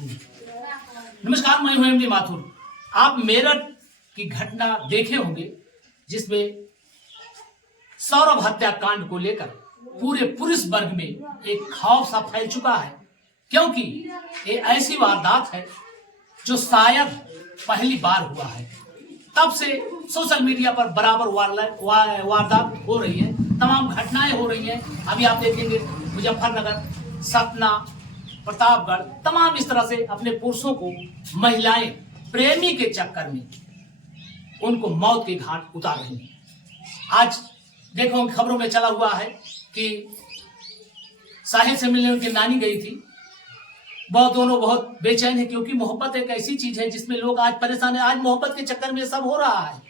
नमस्कार, मैं हूं एमडी माथुर। आप मेरठ की घटना देखे होंगे जिसमें सौरभ हत्याकांड को लेकर पूरे पुलिस वर्ग में एक खौफ सा फैल चुका है, क्योंकि ये ऐसी वारदात है जो शायद पहली बार हुआ है। तब से सोशल मीडिया पर बराबर वारदात हो रही है, तमाम घटनाएं हो रही हैं। अभी आप देखेंगे मुजफ्फरनगर, सतना, प्रतापगढ़, तमाम इस तरह से अपने पुरुषों को महिलाएं प्रेमी के चक्कर में उनको मौत के घाट उतार रही हैं। आज देखो खबरों में चला हुआ है कि साहिल से मिलने उनकी नानी गई थी। दोनों बहुत बेचैन है, क्योंकि मोहब्बत एक ऐसी चीज है जिसमें लोग आज परेशान है। आज मोहब्बत के चक्कर में सब हो रहा है,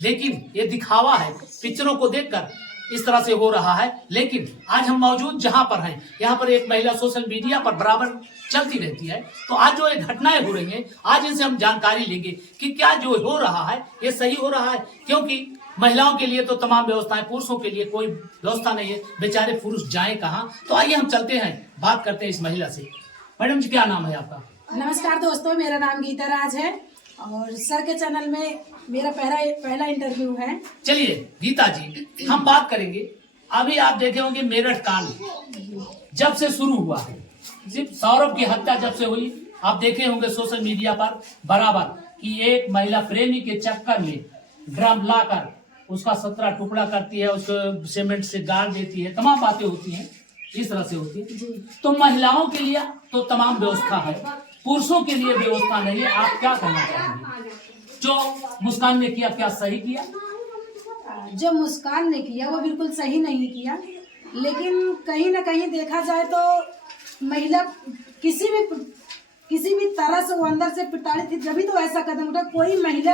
लेकिन ये दिखावा है। पिक्चरों को देखकर इस तरह से हो रहा है, लेकिन आज हम मौजूद जहां पर हैं, यहाँ पर एक महिला सोशल मीडिया पर बराबर चलती रहती है। तो आज जो ये घटनाएं हो रही हैं, आज इनसे हम जानकारी लेंगे कि क्या जो हो रहा है ये सही हो रहा है, क्योंकि महिलाओं के लिए तो तमाम व्यवस्थाएं, पुरुषों के लिए कोई व्यवस्था नहीं है। बेचारे पुरुष जाएं कहाँ। तो आइए हम चलते हैं, बात करते हैं इस महिला से। मैडम जी, क्या नाम है आपका? नमस्कार दोस्तों, मेरा नाम गीता राज है और सर के चैनल में मेरा पहला इंटरव्यू है। चलिए गीता जी, हम बात करेंगे। अभी आप देखे होंगे मेरठ कांड जब से शुरू हुआ है, सिर्फ सौरभ की हत्या जब से हुई, आप देखे होंगे सोशल मीडिया पर बराबर कि एक महिला प्रेमी के चक्कर में ड्रम लाकर उसका 17 टुकड़ा करती है, उसको सीमेंट से गाड़ देती है, तमाम बातें होती हैं, इस तरह से होती है। तो महिलाओं के लिए तो तमाम व्यवस्था है, पुरुषों के लिए व्यवस्था नहीं है। आप क्या कहना चाहेंगे? जो मुस्कान ने किया, क्या सही किया? जो मुस्कान ने किया वो बिल्कुल सही नहीं किया, लेकिन कहीं ना कहीं देखा जाए तो महिला किसी भी तरह से वो अंदर से प्रताड़ित थी, जब भी तो ऐसा कदम उठा। कोई महिला,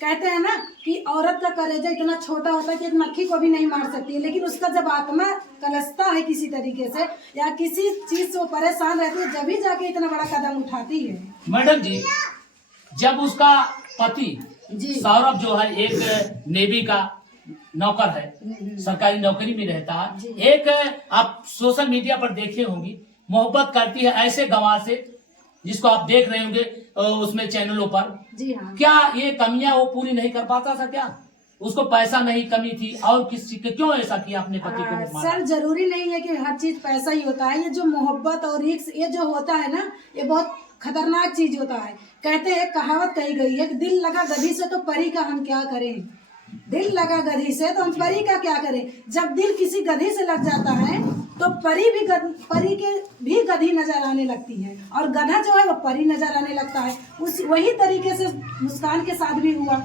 कहते हैं ना कि औरत का कलेजा इतना छोटा होता है कि एक मक्खी को भी नहीं मार सकती है, लेकिन उसका जब आत्मा कलसता है किसी तरीके से या किसी चीज से वो परेशान रहती है, जब भी जाके इतना बड़ा कदम उठाती है। मैडम जी, जब उसका पति सौरभ जो है एक नेवी का नौकर है, सरकारी नौकरी में रहता है, एक आप सोशल मीडिया पर देखे होंगी, मोहब्बत करती है ऐसे गंवार से जिसको आप देख रहे होंगे उसमें चैनलों पर। जी हाँ। क्या ये कमियां वो पूरी नहीं कर पाता था? क्या उसको पैसा नहीं कमी थी? और किसी के क्यों ऐसा किया अपने पति को? सर, जरूरी नहीं है कि हर चीज पैसा ही होता है। ये जो मोहब्बत और इश्क, ये जो होता है ना, ये बहुत खतरनाक चीज होता है। कहते हैं, कहावत कही गई है कि दिल लगा गधी से तो परी का हम क्या करें। दिल लगा गधी से तो हम परी का क्या करें। जब दिल किसी गधी से लग जाता है तो परी के भी गधी नजर आने लगती है, और गधा जो है वो परी नजर आने लगता है। वही तरीके से मुस्कान के साथ भी हुआ।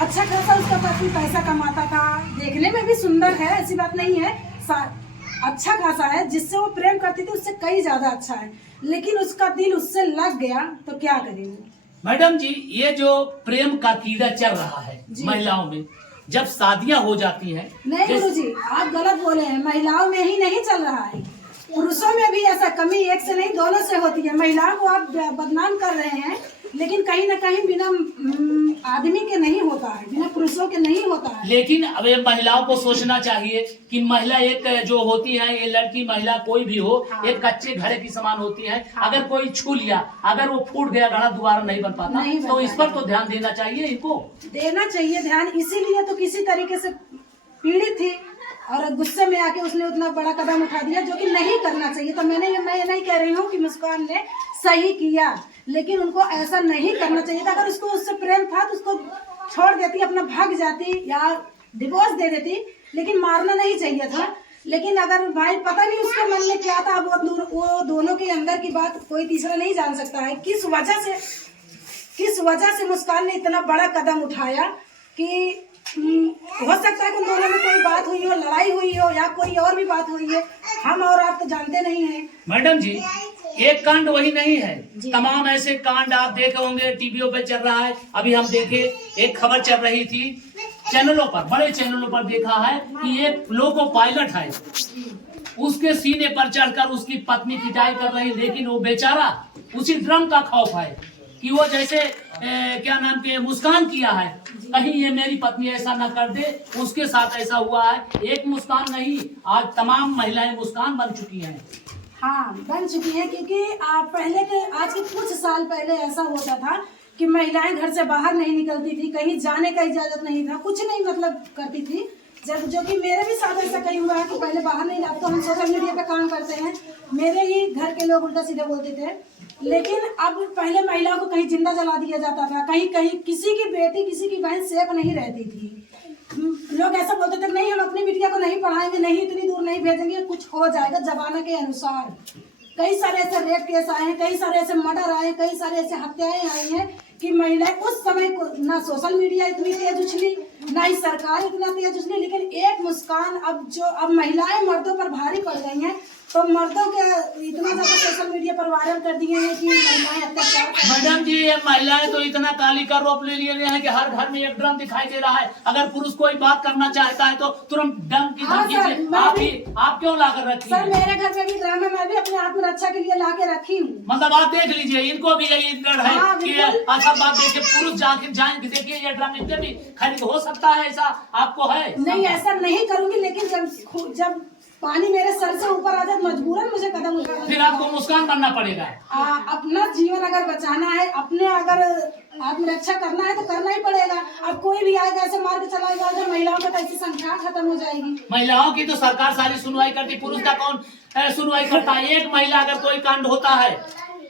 अच्छा खासा उसका पति पैसा कमाता था, देखने में भी सुंदर है, ऐसी बात नहीं है, अच्छा खासा है। जिससे वो प्रेम करती थी उससे कई ज्यादा अच्छा है, लेकिन उसका दिल उससे लग गया तो क्या करेंगे? मैडम जी, ये जो प्रेम का कीड़ा चल रहा है महिलाओं में, जब शादियां हो जाती हैं। नहीं गुरुजी, आप गलत बोले हैं। महिलाओं में ही नहीं चल रहा है, पुरुषों में भी ऐसा कमी एक से नहीं दोनों से होती है। महिलाओं को आप बदनाम कर रहे हैं, लेकिन कहीं ना कहीं बिना आदमी के नहीं होता है, बिना पुरुषों के नहीं होता है। लेकिन अब ये महिलाओं को सोचना चाहिए कि महिला एक जो होती है, ये लड़की महिला कोई भी हो, एक कच्चे घड़े की समान होती है। अगर कोई छू लिया, अगर वो फूट गया घड़ा, दोबारा नहीं बन पाता। तो इस पर तो ध्यान देना चाहिए, इनको देना चाहिए ध्यान। इसीलिए तो किसी तरीके से पीड़ित थी और गुस्से में आके उसने उतना बड़ा कदम उठा दिया, जो कि नहीं करना चाहिए। तो मैं ये नहीं कह रही हूँ कि मुस्कान ने सही किया, लेकिन उनको ऐसा नहीं करना चाहिए था। अगर उसको उससे प्रेम था तो उसको छोड़ देती, अपना भाग जाती या डिवोर्स दे देती, लेकिन मारना नहीं चाहिए था। लेकिन अगर भाई पता नहीं उसके मन में क्या था, वो दोनों के अंदर की बात कोई तीसरा नहीं जान सकता है। किस वजह से मुस्कान ने इतना बड़ा कदम उठाया कि हो सकता है कि दोनों में कोई बात हुई हो, लड़ाई हुई हो, या कोई और भी बात हुई है, हम और आप तो जानते नहीं हैं। मैडम जी, एक कांड वही नहीं है, तमाम ऐसे कांड आप देखे होंगे, टीवीओ पे चल रहा है। अभी हम देखे, एक खबर चल रही थी चैनलों पर, बड़े चैनलों पर देखा है कि एक लोको पायलट है, उसके सीने पर चढ़कर उसकी पत्नी पिटाई कर रही, लेकिन वो बेचारा उसी ड्रम का खौफ है कि वो जैसे क्या नाम के मुस्कान किया है, कहीं ये मेरी पत्नी ऐसा ना कर दे, उसके साथ ऐसा हुआ है। एक मुस्कान नहीं, आज तमाम महिलाएं मुस्कान बन चुकी हैं। हाँ बन चुकी है, क्योंकि पहले के आज के कुछ साल पहले ऐसा होता था कि महिलाएं घर से बाहर नहीं निकलती थी, कहीं जाने का इजाजत नहीं था, कुछ नहीं मतलब करती थी। जब जो कि मेरे भी साथ ऐसा कहीं हुआ है कि पहले बाहर नहीं जाते, तो हम सोशल मीडिया पे काम करते हैं, मेरे ही घर के लोग उल्टा सीधा बोलते थे। लेकिन अब पहले महिलाओं को कहीं जिंदा जला दिया जाता था, कहीं कहीं किसी की बेटी किसी की बहन सेफ नहीं रहती थी। लोग ऐसा बोलते थे नहीं हम अपनी बिटिया को नहीं पढ़ाएंगे, नहीं इतनी दूर नहीं भेजेंगे, कुछ हो जाएगा जमाने के अनुसार। कई सारे ऐसे रेप केस आए हैं, कई सारे ऐसे मर्डर आए हैं, कई सारे ऐसे हत्याएं आई हैं कि महिलाएं उस समय को ना सोशल मीडिया इतनी तेज उछली, ना ही सरकार इतना तेज उछली, लेकिन एक मुस्कान अब महिलाएं मर्दों पर भारी पड़ गई हैं, तो मर्दों के इतना ज्यादा सोशल मीडिया पर वायरल कर दिए हैं कि महिलाएं अत्याचार। मैडम जी ये महिलाएं तो इतना काली का रूप ले लिए हैं कि हर घर में एक ड्रम दिखाई दे रहा है, अगर पुरुष कोई बात करना चाहता है तो तुरंत ड्रम की धमकी से आप क्यों ला कर रखी सर मेरे घर में भी ड्रम है, मैं भी अपने आत्मरक्षा के लिए ला के रखी हूँ। मतलब आप देख लीजिए इनको भी यही डर है कि ऐसा बात देखिए पुरुष जाके जाएंगे, देखिए ये ड्रम इनके भी खरीद हो सकता है, ऐसा आपको है? नहीं ऐसा नहीं करूंगी, लेकिन जब पानी मेरे सर से ऊपर आ जाए मजबूरन मुझे कदम उठाना, फिर आपको मुस्कान बनना पड़ेगा। अपना जीवन अगर बचाना है, अपने अगर आत्मरक्षा करना है तो करना ही पड़ेगा। अब कोई भी आएगा ऐसे मार के चला जाएगा, महिलाओं की तो ऐसी संख्या खत्म हो जाएगी। महिलाओं की तो सरकार सारी सुनवाई करती, पुरुष का कौन सुनवाई करता है? एक महिला अगर कोई कांड होता है,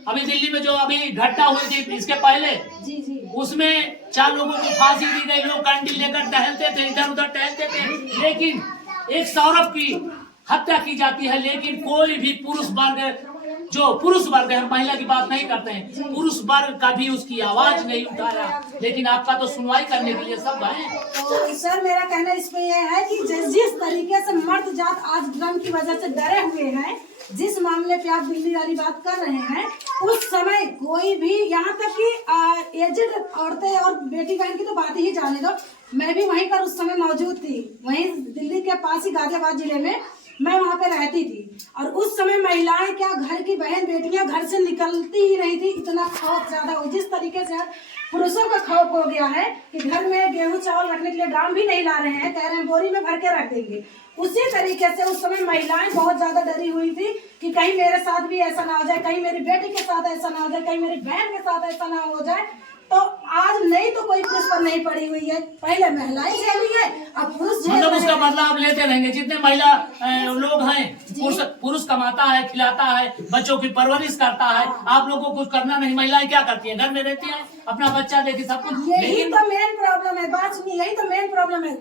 अभी दिल्ली में जो अभी घटना हुई थी इसके पहले जी जी उसमें 4 लोगों को फांसी दी गई, लोग कैंडल लेकर टहलते थे, इधर उधर टहलते थे, लेकिन एक सौरभ की हत्या की जाती है, लेकिन कोई भी पुरुष वर्ग है, महिला की बात नहीं करते हैं, पुरुष वर्ग का भी उसकी आवाज नहीं उठाया, लेकिन आपका तो सुनवाई करने के लिए सब है। तो सर मेरा कहना इसमें यह है कि जिस तरीके से मर्द जात आज ड्रम की वजह से डरे हुए हैं, जिस मामले पे आप दिल्ली वाली बात कर रहे हैं, उस समय कोई भी यहाँ तक कि एजेड औरतें और बेटी बहन की तो बात ही जाने दो, मैं भी वहीं पर उस समय मौजूद थी, वहीं दिल्ली के पास ही गाजियाबाद जिले में मैं वहाँ पे रहती थी, और उस समय महिलाएं क्या घर की बहन बेटियां घर से निकलती ही नहीं थी, इतना खौफ ज्यादा हो। जिस तरीके से पुरुषों का खौफ हो गया है कि घर में गेहूं चावल रखने के लिए ड्राम भी नहीं ला रहे हैं, कह रहे हैं बोरी में भर के रख देंगे, उसी तरीके से उस समय महिलाएं बहुत ज्यादा डरी हुई थी कि कहीं मेरे साथ भी ऐसा ना हो जाए, कहीं मेरी बेटी के साथ ऐसा ना हो जाए, कहीं मेरी बहन के साथ ऐसा ना हो जाए। तो आज नहीं तो कोई पुरुष पर नहीं पड़ी हुई है, पहले महिलाएं झेली है, अब पुरुष मतलब उसका बदला आप लेते रहेंगे। जितने महिला लोग हैं, पुरुष कमाता है, खिलाता है, बच्चों की परवरिश करता है, आप लोगों को कुछ करना नहीं, महिलाएं क्या करती हैं? घर में रहती हैं, अपना बच्चा देखी सब कुछ। यही तो मेन प्रॉब्लम है, बात सुनिए, यही तो मेन प्रॉब्लम है।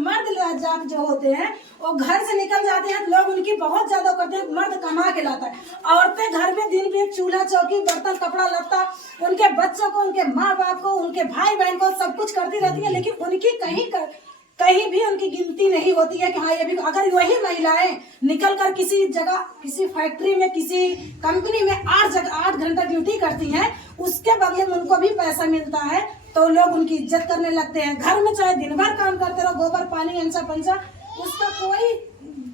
मर्द जात जो होते हैं वो घर से निकल जाते हैं, लोग उनकी बहुत ज्यादा करते हैं, मर्द कमा के लाता है, औरतें घर में दिन भी चूल्हा चौकी बर्तन कपड़ा लत्ता, उनके बच्चों को, उनके माँ बाप को, उनके भाई बहन को सब कुछ करती रहती है, लेकिन उनकी कहीं भी उनकी गिनती नहीं होती है कि हाँ ये भी। अगर वही महिलाएं निकल कर किसी जगह, किसी फैक्ट्री में, किसी कंपनी में 8 घंटा ड्यूटी करती हैं, उसके बदले में उनको भी पैसा मिलता है, तो लोग उनकी इज्जत करने लगते हैं। घर में चाहे दिन भर काम करते रहो, गोबर पानी अंसा पंचा, उसका कोई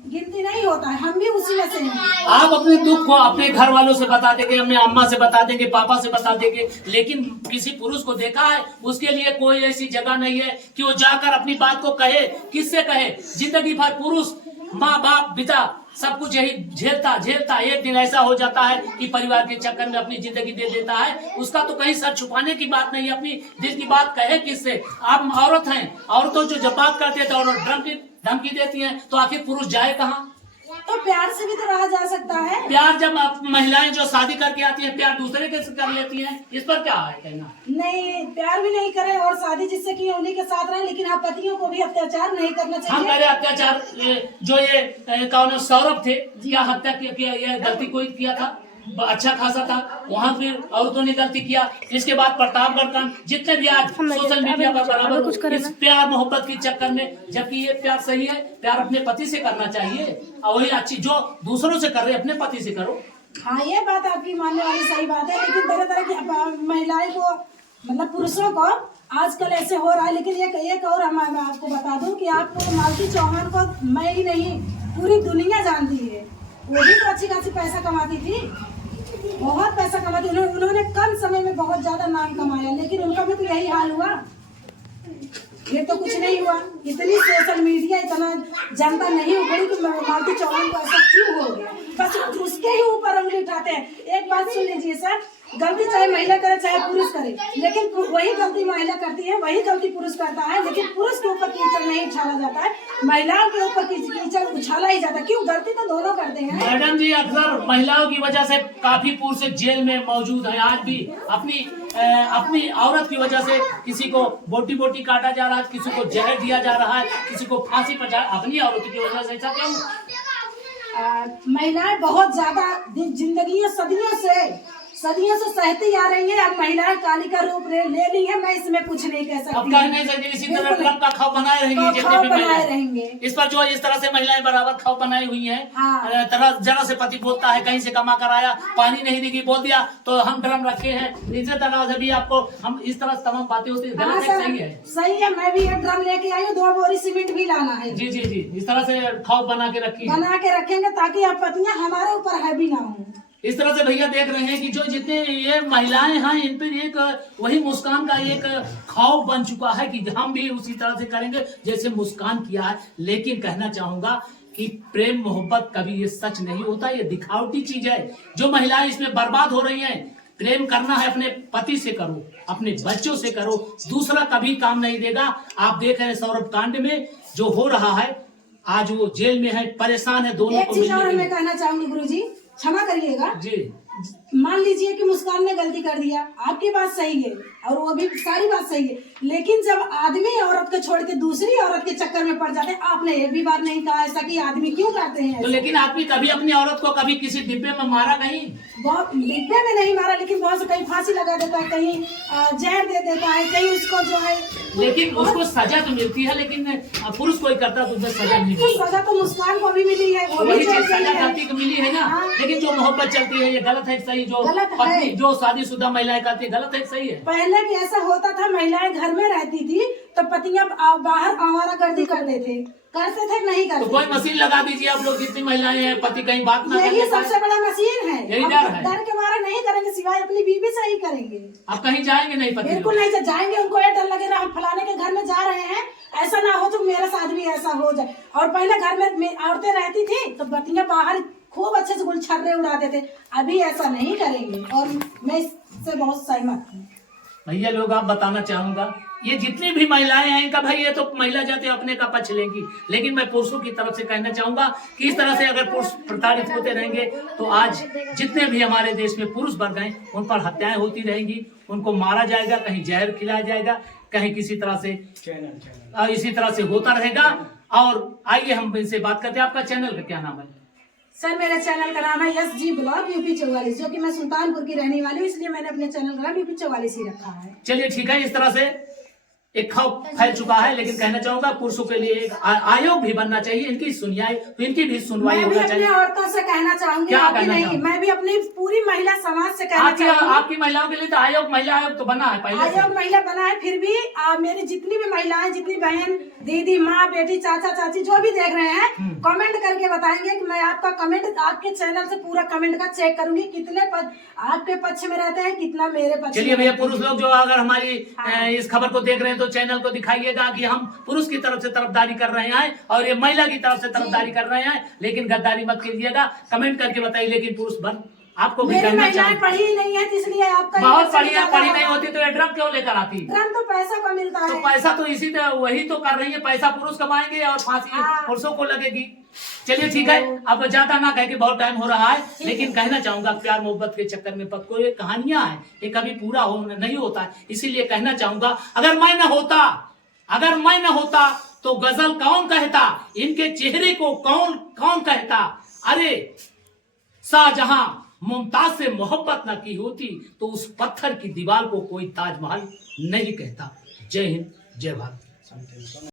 गिनती नहीं होता है, हम भी उसी में से हैं। आप अपने दुख को अपने घर वालों से बता देंगे, अपने अम्मा से बता देंगे, पापा से बता देंगे, लेकिन किसी पुरुष को देखा है उसके लिए कोई ऐसी जगह नहीं है कि वो जाकर अपनी बात को कहे। किससे कहे? जिंदगी भर पुरुष माँ बाप पिता सब कुछ यही झेलता एक दिन ऐसा हो जाता है कि परिवार के चक्कर में अपनी जिंदगी दे देता है। उसका तो कहीं सर छुपाने की बात नहीं है, अपनी दिल की बात कहे किससे? आप औरत हैं, औरतों जो जब बात करते हैं और ड्रम की धमकी देती हैं, तो आखिर पुरुष जाए कहाँ? तो प्यार से भी तो रहा जा सकता है। प्यार जब महिलाएं जो शादी करके आती हैं, प्यार दूसरे के कर लेती हैं, इस पर क्या है कहना? नहीं, प्यार भी नहीं करे और शादी जिससे की उन्हीं के साथ रहे, लेकिन आप पतियों को भी अत्याचार नहीं करना चाहिए। हम पहले अत्याचार जो ये कौन सौरभ थे, क्या हत्या किया, ये गलती कोई किया था, अच्छा खासा था, वहाँ फिर औरतों ने गलती किया। इसके बाद प्रतापगढ़ कांड, जितने भी आज सोशल मीडिया पर बराबर इस प्यार मोहब्बत के चक्कर में, जबकि ये प्यार सही है, प्यार अपने पति से करना चाहिए, और वही अच्छी जो दूसरों से कर रहे अपने पति से करो। हाँ ये बात आपकी मानने वाली सही बात है, लेकिन तरह की महिलाएं को, मतलब पुरुषों को आजकल ऐसे हो रहा है। लेकिन एक और मैं आपको बता दूं कि आपको मालती चौहान को मैं ही नहीं पूरी दुनिया जानती है, वो भी तो अच्छी खासी पैसा कमाती थी, बहुत पैसा कमाती। उन्होंने कम समय में बहुत ज्यादा नाम कमाया, लेकिन उनका भी तो यही हाल हुआ। ये तो कुछ नहीं हुआ। इतनी सोशल मीडिया इतना जनता नहीं उखड़ी कि मालती चौहान को ऐसा क्यों हो गया, बस उसके ही ऊपर उंगली उठाते हैं। एक बात सुन लीजिए सर, गलती चाहे महिला करे चाहे पुरुष करे, लेकिन वही गलती महिला करती है वही गलती पुरुष करता है, लेकिन पुरुष के ऊपर कीचड़ नहीं उछाला जाता है, महिलाओं के ऊपर कीचड़ उछाला ही जाता है। क्यों? गलती तो दोनों करते हैं। मैडम जी, अक्सर महिलाओं की वजह से काफी पुरुष जेल में मौजूद है। आज भी अपनी औरत की वजह से किसी को बोटी बोटी काटा जा रहा है, किसी को जहर दिया जा रहा है, किसी को फांसी पर अपनी औरत की वजह से। ऐसा क्यों? महिलाएं बहुत ज्यादा जिंदगी सदियों से सहती आ रही है। अब महिलाएं काली का रूप ले ली है, मैं इसमें कुछ नहीं कह सकती। अब कह नहीं सकती, इसी तरह ट्रम्प का खौफ बनाए रहेंगे, जितने भी बनाए रहेंगे। इस पर जो इस तरह से महिलाएं बराबर खौफ बनाई हुई हैं। हाँ। जरा से पति बोलता है कहीं से कमा कर आया, पानी नहीं देगी, बोल दिया तो हम ड्रम रखे हैं, इसी तरह से भी आपको हम इस तरह तमाम बातें होती है। गलत है, सही है? सही है। मैं भी एक ड्रम लेके आई हूँ, 2 बोरी सीमेंट भी लाना है। जी जी जी, इस तरह से खौफ बना के रखेंगे ताकि अब पतियां हमारे ऊपर हैवी ना हो। इस तरह से भैया देख रहे हैं कि जो जितने ये महिलाएं हैं इन पर एक वही मुस्कान का एक खौफ बन चुका है कि हम भी उसी तरह से करेंगे जैसे मुस्कान किया है। लेकिन कहना चाहूंगा कि प्रेम मोहब्बत कभी ये सच नहीं होता, ये दिखावटी चीज है। जो महिलाएं इसमें बर्बाद हो रही हैं, प्रेम करना है अपने पति से करो, अपने बच्चों से करो, दूसरा कभी काम नहीं देगा। आप देख रहे हैं सौरभ कांड में जो हो रहा है, आज वो जेल में है, परेशान है दोनों को। एक चीज और मैं कहना चाहूंगी गुरुजी, क्षमा करिएगा जी। मान लीजिए कि मुस्कान ने गलती कर दिया, आपकी बात सही है और वो भी सारी बात सही है, लेकिन जब आदमी औरत को छोड़ के दूसरी औरत के चक्कर में पड़ जाते हैं, आपने एक भी बार नहीं कहा ऐसा कि आदमी क्यों करते हैं। तो लेकिन आदमी कभी अपनी औरत को कभी किसी डिब्बे में मारा नहीं? बहुत डिब्बे में नहीं मारा, लेकिन बहुत से कहीं फांसी लगा देता है, कहीं जहर दे देता है, कहीं उसको जो है, लेकिन उसको सजा तो मिलती है। लेकिन पुरुष कोई करता तो उसमें सजा नहीं मिलती। सजा तो मुस्कान को भी मिली है, वो वही चीज सजा गलती को मिली है ना। हाँ। लेकिन जो मोहब्बत चलती है ये गलत है सही? जो पत्नी जो शादीशुदा महिलाएं करती है गलत है सही है? पहले भी ऐसा होता था, महिलाएं घर में रहती थी तो पतियां बाहर आवारागर्दी करते थे नहीं करते? तो कोई मशीन लगा दीजिए आप लोग, जितनी महिलाएं हैं पति कहीं बात ना यही सबसे बड़ा मशीन है। यही डर के मारे नहीं करेंगे, सिवाय अपनी बीवी से ही करेंगे। आप कहीं जाएंगे नहीं? पति बिल्कुल नहीं जाएंगे, उनको ये डर लगेगा हम फलाने के घर में जा रहे हैं, ऐसा ना हो तो मेरे साथ भी ऐसा हो जाए। और पहले घर में औरतें रहती थी तो पतियां बाहर खूब अच्छे से गुलछर्रे उड़ाते थे, अभी ऐसा नहीं करेंगे और मैं इससे बहुत सहमत हूँ। भैया लोग आप बताना चाहूंगा, ये जितनी भी महिलाएं हैं इनका भाई ये तो महिला जाति अपने का पक्ष लेंगी, लेकिन मैं पुरुषों की तरफ से कहना चाहूंगा कि इस तरह से अगर पुरुष प्रताड़ित होते रहेंगे तो आज जितने भी हमारे देश में पुरुष वर्ग हैं उन पर हत्याएं होती रहेंगी, उनको मारा जाएगा, कहीं जहर खिलाया जाएगा, कहीं किसी तरह से इसी तरह से होता रहेगा। और आइए हम इनसे बात करते हैं। आपका चैनल का क्या नाम है? सर मेरे चैनल का नाम है SG ब्लॉग यूपी 44, जो कि मैं सुल्तानपुर की रहने वाली हूँ, इसलिए मैंने अपने चैनल का नाम यूपी 44 ही रखा है। चलिए ठीक है। इस तरह से एक खौफ फैल चुका है, लेकिन कहना चाहूंगा पुरुषों के लिए एक आयोग भी बनना चाहिए, इनकी सुनिए, इनकी भी सुनवाई होना चाहिए। मैं औरतों से कहना चाहूंगी, क्या कहना नहीं, मैं भी अपनी पूरी महिला समाज से कहना चाहूंगी। आपकी महिलाओं के लिए तो आयोग, महिला आयोग तो बना है पहले से। आयोग महिला बना है, फिर भी मेरी जितनी भी महिलाएं, जितनी बहन, दीदी, माँ, बेटी, चाचा, चाची जो भी देख रहे हैं, कमेंट करके बताएंगे कि मैं आपका कमेंट आपके चैनल से पूरा कमेंट का चेक करूंगी, कितने आपके पक्ष में रहते हैं, कितना मेरे पक्ष। चलिए भैया, पुरुष लोग जो अगर हमारी इस खबर को देख रहे हैं तो चैनल को दिखाइएगा कि हम पुरुष की तरफ से तरफदारी कर रहे हैं और ये महिला की तरफ से तरफदारी कर रहे हैं, लेकिन गद्दारी मत कीजिएगा, कमेंट करके बताइए। लेकिन पुरुष बन आपको भी कहना चाहिए, पढ़ी नहीं है इसलिए आपका बहुत पढ़ी नहीं होती तो ये ड्रम क्यों लेकर आती? ड्रम तो पैसा का मिलता है, तो पैसा तो इसी तरह वही तो कर रही है, पैसा पुरुष कमाएंगे और फांसी पुरुषों को लगेगी। चलिए ठीक है, अब ज्यादा ना कह के बहुत टाइम हो रहा है, लेकिन कहना चाहूंगा प्यार मोहब्बत के चक्कर में कोई कहानियां हैं, ये कभी पूरा नहीं होता है, इसीलिए कहना चाहूंगा अगर मैं न होता तो गजल कौन कहता, इनके चेहरे को कौन कहता। अरे शाहजहां मुमताज से मोहब्बत न की होती तो उस पत्थर की दीवार को कोई ताजमहल नहीं कहता। जय हिंद, जय भारत।